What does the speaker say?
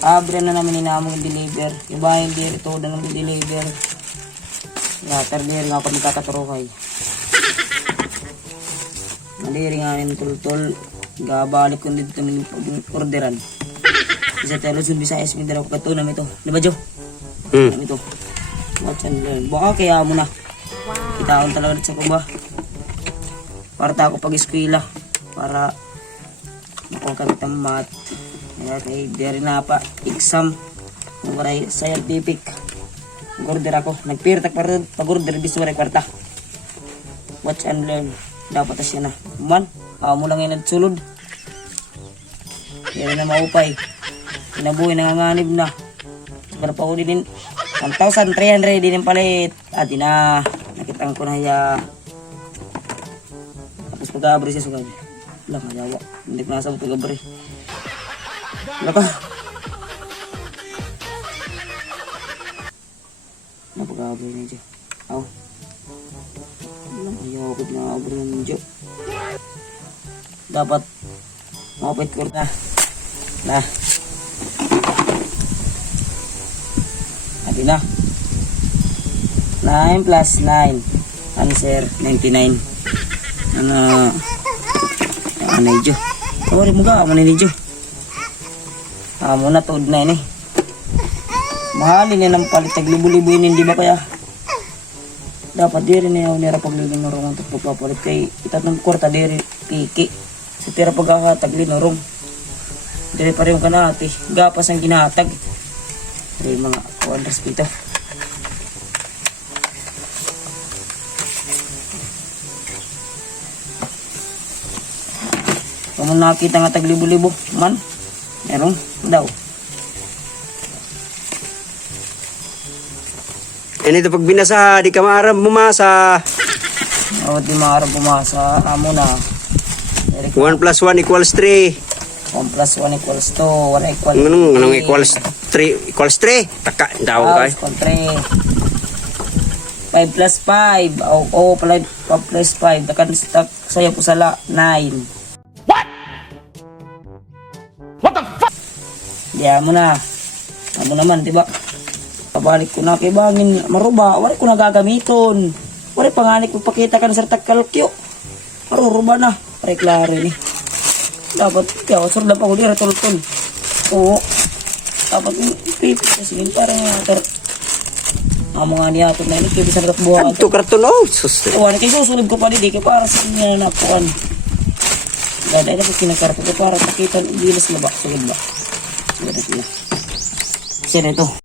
Abre na namin inamong deliver. Iba hindi ito na nang deliver. Later diri nga ako magkakaturuhay. Mandiri nga rin tultol. Gabalik ko dito ng orderan. Isa talo sun Visayas Mindanao ko kato namin ito. Di ba Jo? Namin ito. Watch and learn. Baka kaya mo na. Kitaon talaga dito sa kuba. Para ta ako pag-eskwela. Para makuha ng math. Kaya diri na pa exam. Kung maray scientific. Mag-order ako. Nagpirtak pa rin. Pag-order bis maray kwarta. Watch and learn. Dapat siya na. Man, mo lang yung nagsulod. Kaya na maupay. Kinabuhi nanganganib na. Para pa uli din. 1,300 din yung palit. At na. Nakitang ko na ya. Tapos pag-abri siya sugad. Wala, mayawa. Hindi ko nasa pag-abri. Wala ka. Napag-abri na dyan. Aw. Ayaw ako na abri na dyan. Dapat mapit ko na. Ati na. 9 plus 9. Answer 99. Ano yun? Sorry mo ka. Ano yun? Muna tuod na yun eh. Mahalin yan ang palit. Taglibo-libo yun. Hindi ba kaya? Dapat diri na yung nira paglilinurong ang pagpapalit. Kay itatang kwarta diri piki. Sa tira pagkakataglinurong. Diri pa rin ka na ati. Gapas ang ginatag. Diri mga kuadras pito. Kung nakita nga taglibo-libo man. Meron daw. Yan ito pag binasa, di ka maaram bumasa. Di maaram bumasa. Amo na. 1 plus 1 equals 3. 1 plus 1 equals 2. 1 equals 3. Anong equals 3? Equals 3? Taka, tawag ka. 5 plus 5. Oo, pala 5 plus 5. Takan saya po sala 9. What the fuck? Diyan mo na. Amo naman, diba? Pabalik ko na kay bangin maruba, wala ko nagagamiton. Wala panganik magpakita ka ng sartag kalkyo. Maruruba na, pare klaro ni. Dapat kaya surda pa ko dira tolton. Oo. Dapat pipit kasi para ter. Amo nga niya ako na ni kay bisan rat buhat. Ito karton oh, sus. Wala kay susunod ko pa di kay para sa niya na puan. Dada na ko kinakarto ko para pakita gilas na ba, sugod ba. Sino ito?